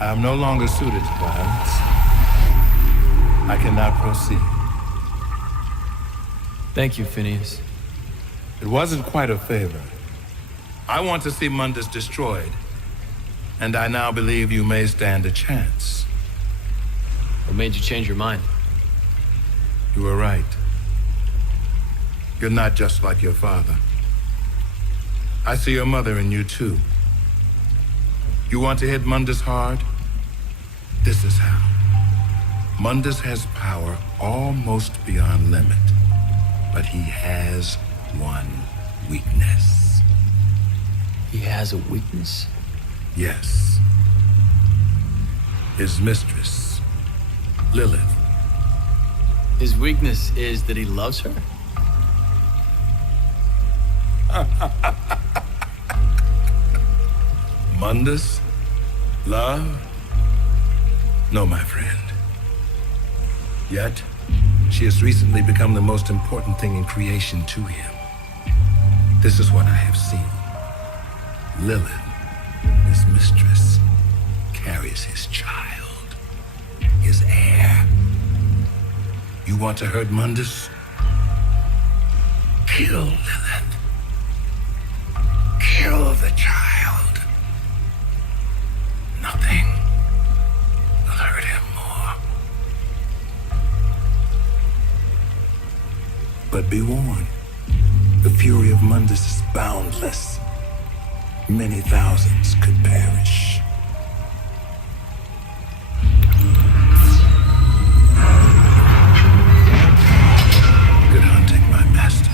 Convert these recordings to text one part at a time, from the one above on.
I am no longer suited to violence. I cannot proceed. Thank you, Phineas. It wasn't quite a favor. I want to see Mundus destroyed, and I now believe you may stand a chance. What made you change your mind? You were right. You're not just like your father. I see your mother in you, too. You want to hit Mundus hard? This is how. Mundus has power almost beyond limit, but he has one weakness. He has a weakness? Yes. His mistress, Lilith. His weakness is that he loves her? Mundus? Love? No, my friend. Yet, she has recently become the most important thing in creation to him. This is what I have seen. Lilith, his mistress, carries his child, his heir. You want to hurt Mundus? Kill Lilith. Kill the child. Nothing will hurt him more. But be warned, the fury of Mundus is boundless. Many thousands could perish. Good hunting, my master.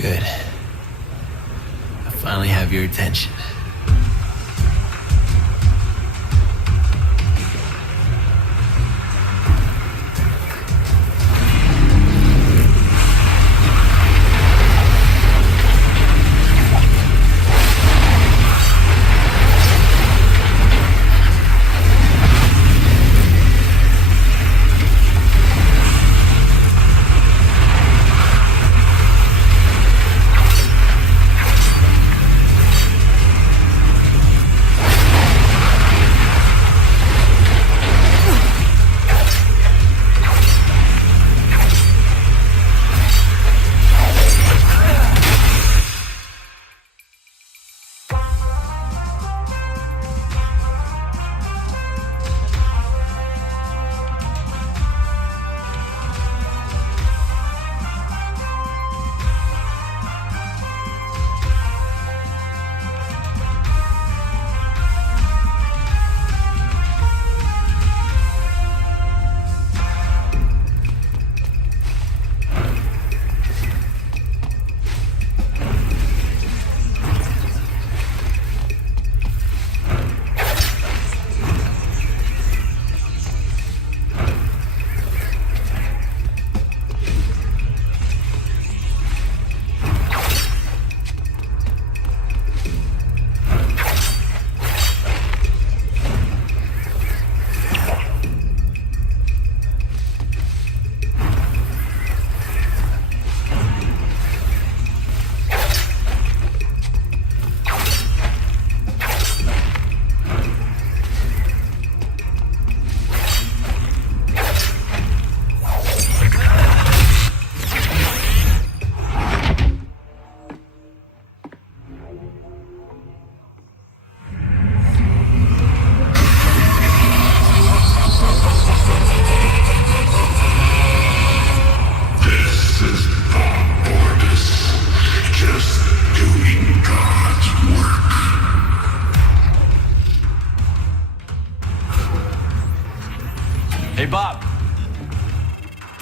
Good. I finally have your attention.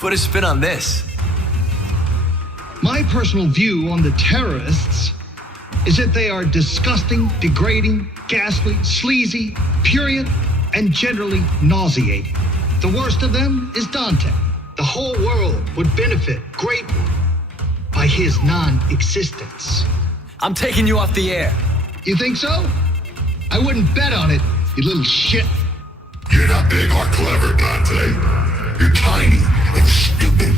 Put a spin on this. My personal view on the terrorists is that they are disgusting, degrading, ghastly, sleazy, prurient, and generally nauseating. The worst of them is Dante. The whole world would benefit greatly by his non-existence. I'm taking you off the air. You think so? I wouldn't bet on it, you little shit. You're not big or clever, Dante. You're tiny and stupid.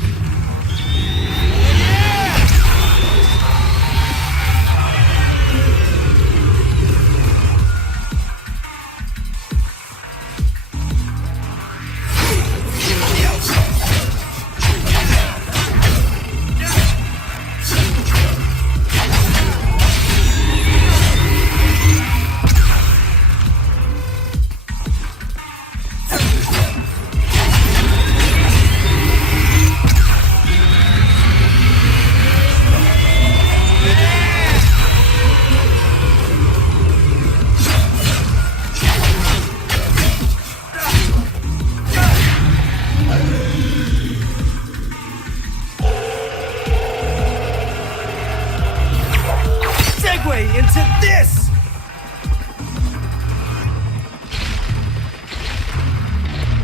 Into this!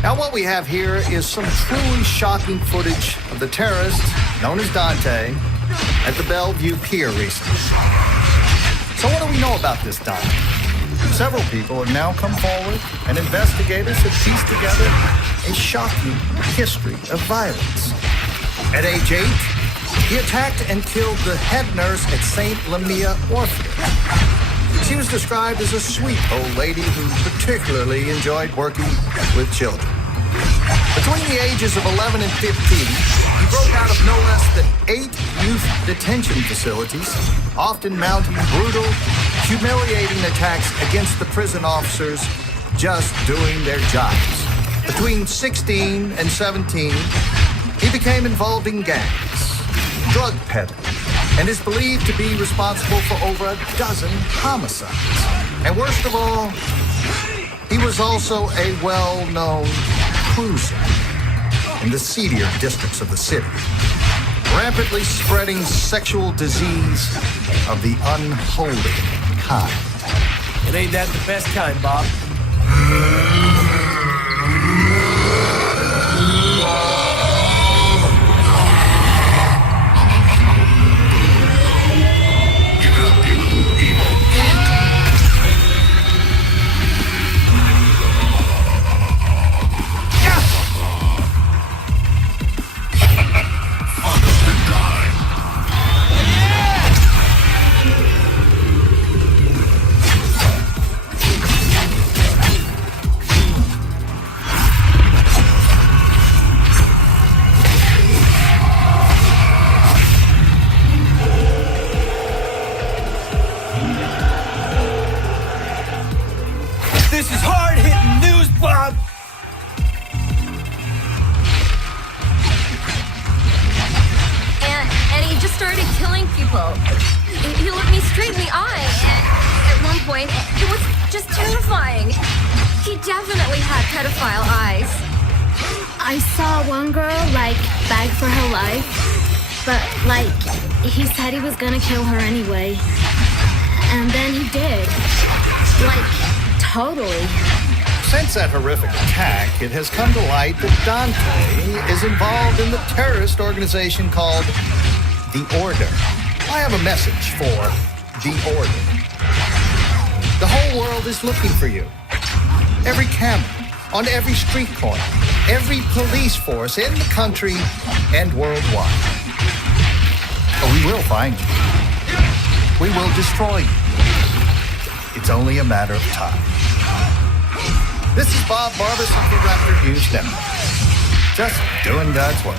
Now what we have here is some truly shocking footage of the terrorist, known as Dante, at the Bellevue Pier recently. So what do we know about this Dante? Several people have now come forward, and investigators have pieced together a shocking history of violence. At age 8, he attacked and killed the head nurse at St. Lamia Orphanage. She was described as a sweet old lady who particularly enjoyed working with children. Between the ages of 11 and 15, he broke out of no less than 8 youth detention facilities, often mounting brutal, humiliating attacks against the prison officers just doing their jobs. Between 16 and 17, he became involved in gangs, drug peddling, and is believed to be responsible for over a dozen homicides. And worst of all, he was also a well-known cruiser in the seedier districts of the city, rampantly spreading sexual disease of the unholy kind. It ain't that the best kind, Bob. This is hard-hitting news, Bob! And he just started killing people. He looked me straight in the eye, and at one point, it was just terrifying. He definitely had pedophile eyes. I saw one girl, beg for her life, but, he said he was gonna kill her anyway. And then he did. Totally. Since that horrific attack, it has come to light that Dante is involved in the terrorist organization called The Order. I have a message for The Order. The whole world is looking for you. Every camera, on every street corner, every police force in the country and worldwide. But we will find you. We will destroy you. It's only a matter of time. This is Bob Barbas of the Raptor News Network. Just doing God's work.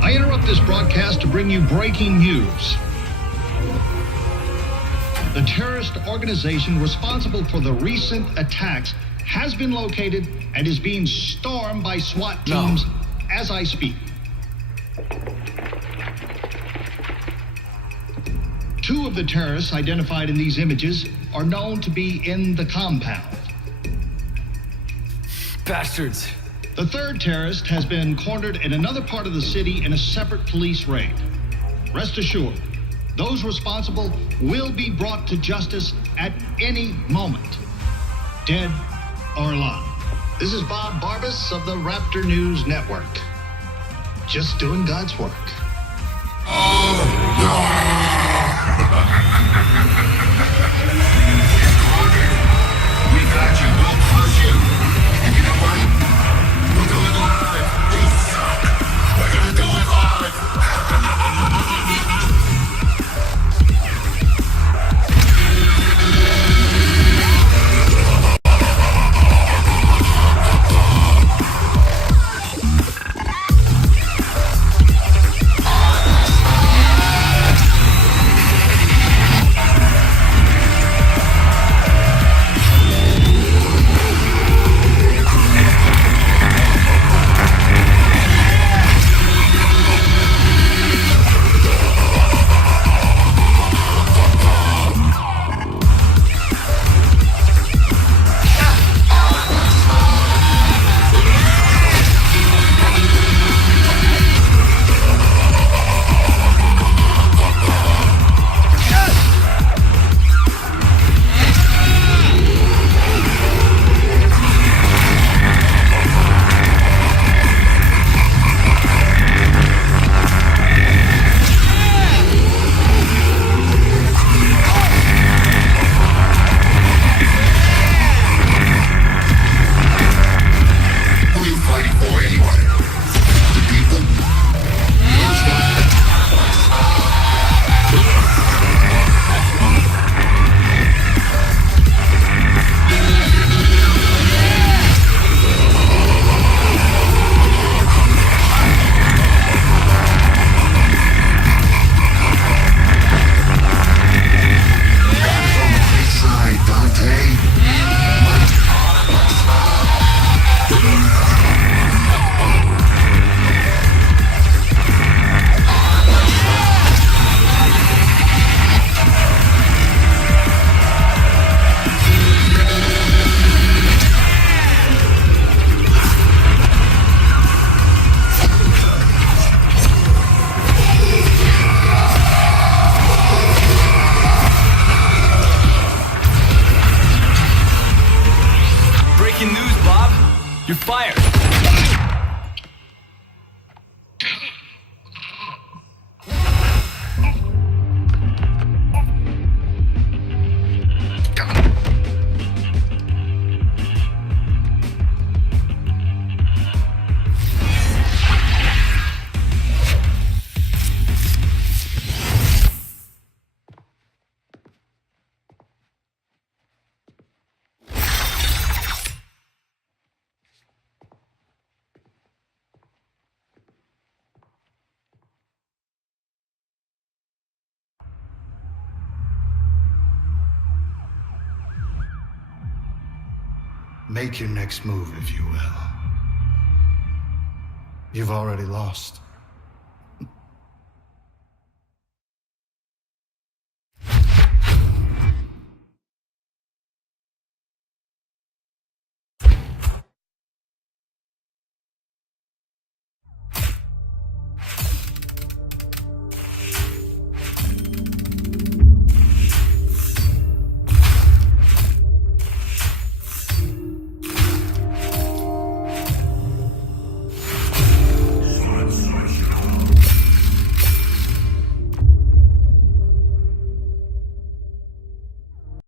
I interrupt this broadcast to bring you breaking news. The terrorist organization responsible for the recent attacks has been located and is being stormed by SWAT teams as I speak. 2 of the terrorists identified in these images are known to be in the compound. Bastards. The 3rd terrorist has been cornered in another part of the city in a separate police raid. Rest assured, those responsible will be brought to justice at any moment, dead or alive. This is Bob Barbas of the Raptor News Network. Just doing God's work. We got you. We'll crush you. And you know what? We'll do it live. You suck. We're gonna do it live. You're fired. Make your next move, if you will. You've already lost.